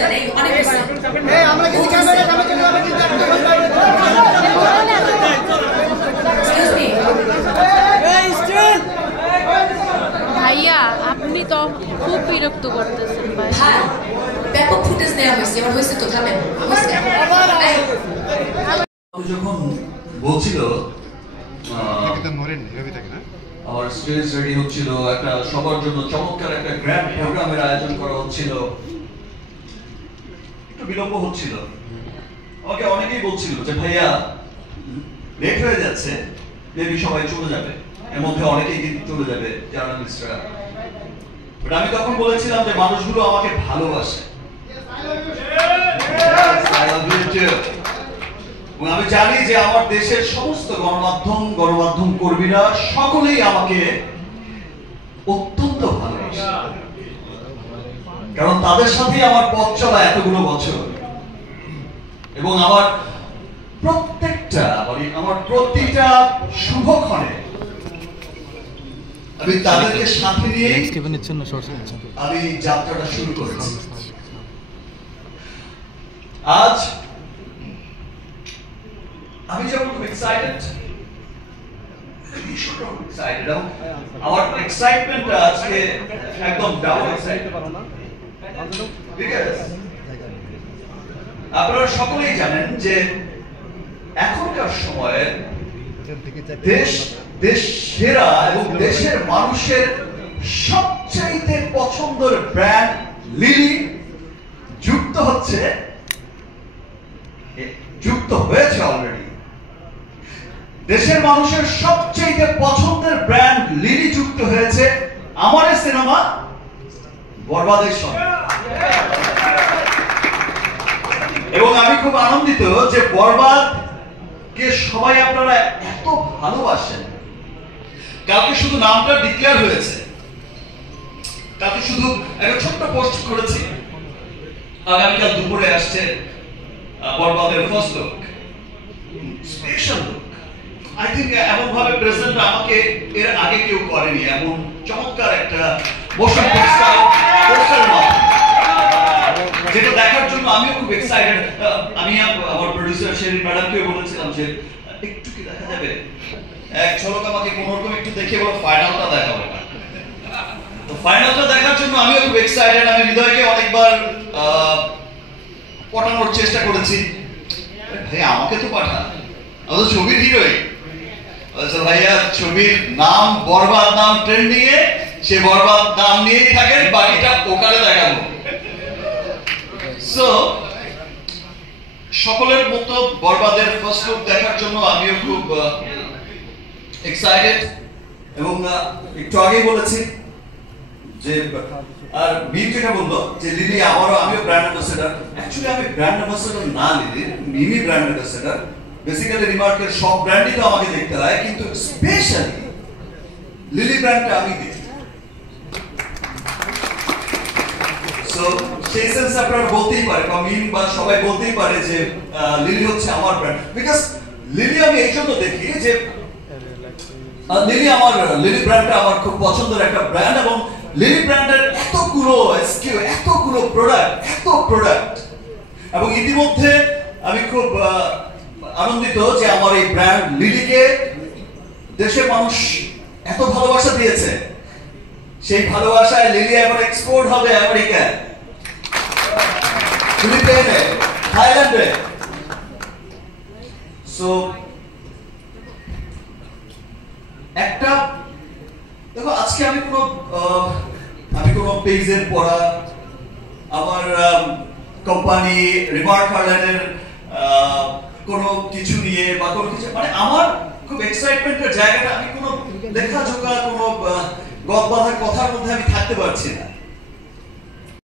অসুবিধা নেই, অনেক আমরা কিন্তু ক্যামেরা সামনে চলে যাবে কিন্তু ভাইয়া আপনি তো খুব বিরক্ত করতেছেন ভাই। হ্যাঁ, ব্যাপক ফুটেজ নেওয়া হয়েছে, এবার হয়েছে তো থামেন। যখন বলছিল আমার স্টেজ রেডি হচ্ছিল, একটা সবার জন্য চমৎকার একটা গ্র্যান্ড প্রোগ্রামের আয়োজন করা হচ্ছিল, একটু বিলম্ব হচ্ছিল, আমাকে অনেকেই বলছিল যে ভাইয়া লেট হয়ে যাচ্ছে, বেবি সবাই চলে যাবে, এর মধ্যে অনেকেই কিন্তু চলে যাবে জার্নালিস্টরা। বাট আমি তখন বলেছিলাম যে মানুষগুলো আমাকে ভালোবাসে, আমি জানি যে আমার দেশের সমস্ত গণমাধ্যম কর্মীরা সকলেই আমাকে অত্যন্ত ভালোবাসে, কারণ তাদের সাথে আমার পথ চলা এতগুলো বছর, এবং আমার প্রতিটা শুভক্ষণে আমি তাদেরকে সাথে নিয়ে আমি যাত্রাটা শুরু করেছি। আজ আমি যেমন খুব এক্সাইটেড, এবং আমার এক্সাইটমেন্টটা আজকে একদম ডাবল এক্সাইটেড। আপনারা সকলেই জানেন যে এখনকার সময়ে দেশ সেরা এবং দেশের মানুষের সবচাইতে পছন্দের ব্র্যান্ড লিলি যুক্ত হয়েছে অলরেডি। দেশের মানুষের সবচেয়ে পছন্দের ব্র্যান্ড লিলি যুক্ত হয়েছে আমার সিনেমা বরবাদের সঙ্গে, এবং আমি খুব আনন্দিত যে বরবাদ কে সবাই আপনারা এত ভালোবাসেন। কালকে শুধু নামটা ডিক্লেয়ার হয়েছে, কালকে শুধু একটা ছোট্ট পোস্ট করেছি, আগামীকাল দুপুরে আসছে বরবাদের first look, special look. I think এমন ভাবে প্রেজেন্ট আমাকে এর আগে কেউ করেনি, এমন চমৎকার একটা মোশন পোস্টার যেটা দেখার জন্য আমিও খুব এক্সাইটেড। আমি আমার প্রোডিউসার শেরিন ম্যাডামকে বলেছিলাম যে একটু কি দেখা যাবে, এক ঝলক আমাকে কোনোরকম একটু দেখে বলো ফাইনালটা দেখাবো। তো ফাইনালটা দেখার জন্য আমিও খুব এক্সাইটেড। আমি হৃদয়কে অনেকবার পটানোর চেষ্টা করেছি, ভাই আমাকে তো পাঠা, আমি তো ছবির হিরোই। ভাইয়া ছবির নাম বরবাদ, নাম ট্রেন্ডিং এ, সে বরবাদ নাম নিয়েই থাকেন, বাকিটা ওকালে দেখাবো। সো সকলের মতো বরবাদের ফার্স্ট লুক দেখার জন্য আমিও খুব এক্সাইটেড, এবং একটু আগেই বলেছি যে আর মিম যেটা বললো যে লিলি আমিও ব্র্যান্ড অ্যাম্বাসেডর। অ্যাকচুয়ালি আমি ব্র্যান্ড অ্যাম্বাসেডর না, মিমি ব্র্যান্ড অ্যাম্বাসেডর। বেসিক্যালি রিমার্কের সব ব্র্যান্ডই তো আমাকে দেখতে হয়, কিন্তু স্পেশালি লিলি ব্র্যান্ডটা আমি দেখি। সো সেই সেন্স আপনারা বলতেই পারে, বা মিম বা সবাই বলতেই পারে যে লিলি হচ্ছে আমার ব্র্যান্ড, বিকজ লিলি আমি এই জন্য দেখি যে লিলি ব্র্যান্ডটা আমার খুব পছন্দের একটা ব্র্যান্ড, এবং লিলি ব্র্যান্ডের এতগুলো এসকিউ, এতগুলো প্রোডাক্ট, এবং ইতিমধ্যে আমি খুব আনন্দিত যে আমার এই ব্র্যান্ড লিলিকে দেশের মানুষ এত ভালোবাসা দিয়েছে। সেই ভালোবাসায় লিলি এবার এক্সপোর্ট হবে আমেরিকায়, ফিলিপাইনে, থাইল্যান্ডে। সো একটা দেখো, আজকে আমি কোনো পেজের পড়া, আমার কোম্পানি রিমার্ক হার্ল্যান্ডের কোনো কিছু নিয়ে বা কোনো কিছু, মানে আমার খুব এক্সাইটমেন্টের জায়গাটা, আমি কোনো লেখাজোকা কোনো গদ বাঁধা কথার মধ্যে আমি থাকতে পারছি না।